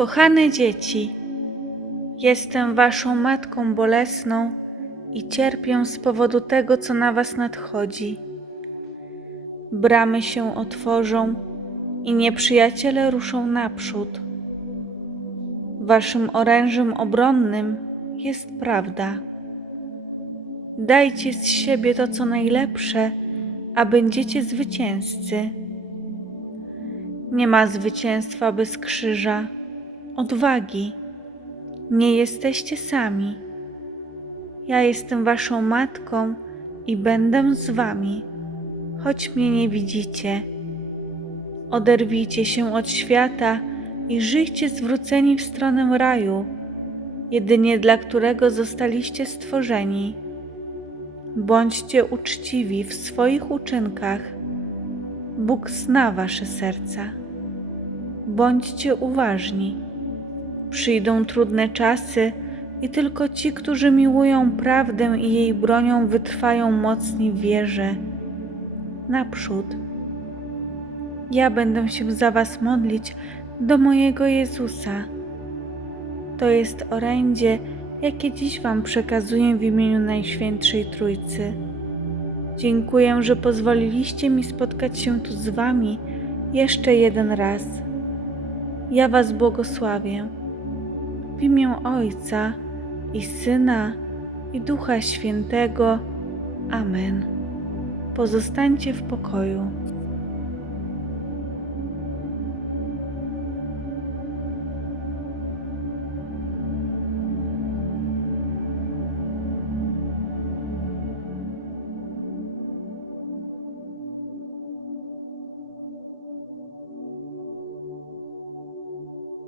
Kochane dzieci, jestem waszą matką bolesną i cierpię z powodu tego, co na was nadchodzi. Bramy się otworzą i nieprzyjaciele ruszą naprzód. Waszym orężem obronnym jest prawda. Dajcie z siebie to, co najlepsze, a będziecie zwycięzcy. Nie ma zwycięstwa bez krzyża, odwagi. Nie jesteście sami. Ja jestem waszą matką i będę z wami, choć mnie nie widzicie. Oderwijcie się od świata i żyjcie zwróceni w stronę raju, jedynie dla którego zostaliście stworzeni. Bądźcie uczciwi w swoich uczynkach. Bóg zna wasze serca. Bądźcie uważni. Przyjdą trudne czasy i tylko ci, którzy miłują prawdę i jej bronią, wytrwają mocni w wierze. Naprzód. Ja będę się za was modlić do mojego Jezusa. To jest orędzie, jakie dziś wam przekazuję w imieniu Najświętszej Trójcy. Dziękuję, że pozwoliliście mi spotkać się tu z wami jeszcze jeden raz. Ja was błogosławię. W imię Ojca i Syna i Ducha Świętego. Amen. Pozostańcie w pokoju.